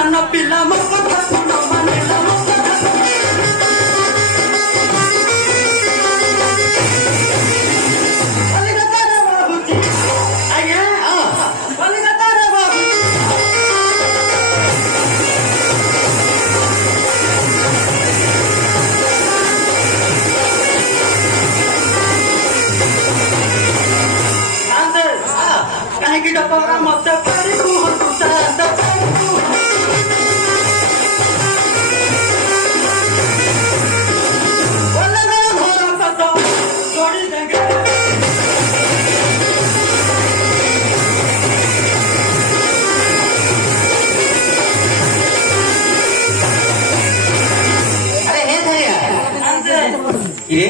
सान पिला मो कथा सुन मानिला मो कलिकता रे बाबूजी आज्ञा कलिकता रे बाबू कहीं की डबरा मत करी तू सादा बोले मेरा घर का तो जोड़ी देंगे अरे हे धैया ये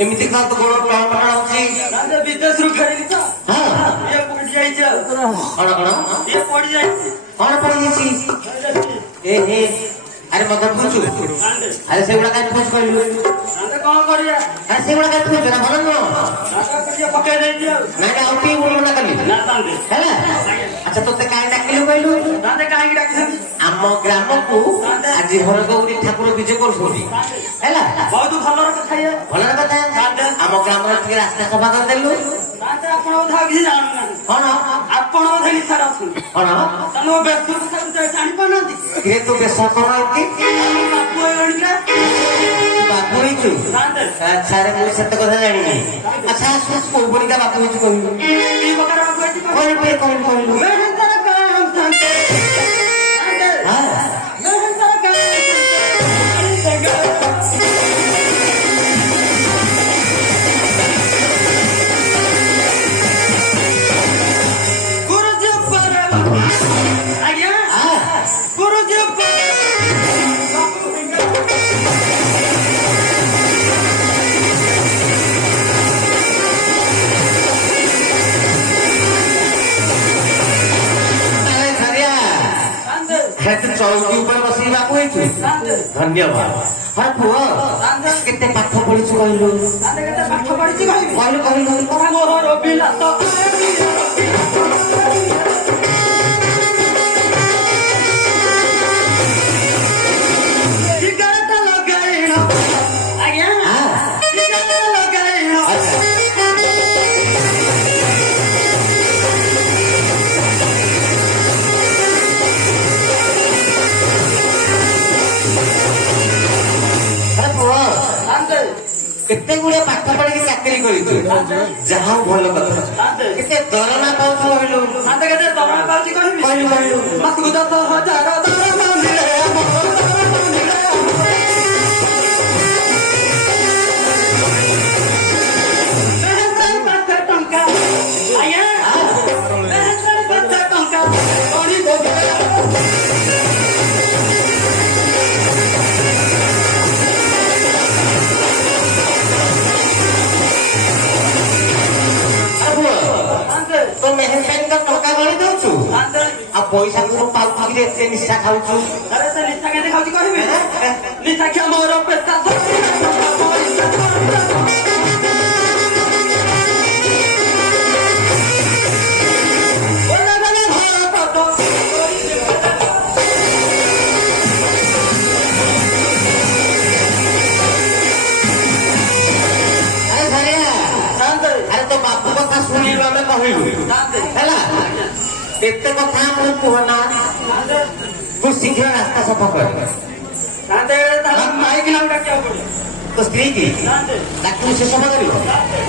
एमिति का तो गोड़ बना होची नंदे विदेश रु फेरी था हां ये पड़ी जाई छ कण ये पड़ी जाई कण पड़ी छी ए हे अरे मत पूछू अरे से गुड़ा का पूछ कहलु नंदे कोन करिया अरे से गुड़ा का पूछ ना भलन न नंदे करिया पके दे दियो ना का औटी बोल ना कली ना नंदे हैला अच्छा तोते काहे डाकिलु कहलु नंदे काहे डाकिसन आम ग्राम को आज घर गौरी ठाकुर विजय करछोती हैला बहुत भलर कथा ये भलर कथा आम ग्राम रे टिके रास्ता सफा कर देलु नंदे आपण उधा कि जानु ना कोन आपण उधा निसार अछन कोन तनो बेसुर कथा जानि पनंती के तो बेसा कोन बापू एणिका बापू हिचु नंदे अच्छा रे मु सत्य कथा जानि नहीं अच्छा को बोलिका बापू हिचु कहू की बकर बापू एटी कोन पे कोन मैं हंतर काम संते नंदे हां मैं हंतर काम संते गुरुजी पर आज्ञा गुरुजी पर अरे धरिया नंदे खेत चौकी ऊपर बसी बापू हिचु नंदे धन्यवाद हां पुओ नंदे केते पाठ पढिछु कहलु नंदे केते पाठ पढिछि कहबी कहलु कहलु तोरा मोर रबिला तो सिगरेट लगाइनो आज्ञा सिगरेट लगाइनो अरे पुओ नंदे केते गुड़े पाठ पढ़ी चाकरी करिछु जहाँ भल कथा नंदे केते दरमा पाउछु कहलु नंदे केते दरमा पाउछि कहबी कहलु कहलु मासुକୁ 10,000 दरमा मिले मोर दरमा मिले मेहनत पाते टंका आया मेहनत पाते टंका कोनी बोले नंदे तो मेहनत का टका गणी दउछु नंदे आ पैसा को पाउछु कि एते निशा खाउछु अरे से निशा केते खाउछि कहबी निशा के मोर पेटा अरे धरिया अरे तो बापू कथा सुनिलु हमें कहिलु हैला एते कथा हम कहना तू शीघ्र रास्ता सफा कर माइक नाम डाकिया पड़े तो स्त्री की डाक्टर से सफा करियो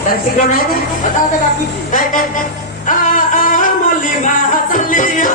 तार शीघ्र नहीं दे बता दे बापू जी दे आ मल्ली मा हसलिया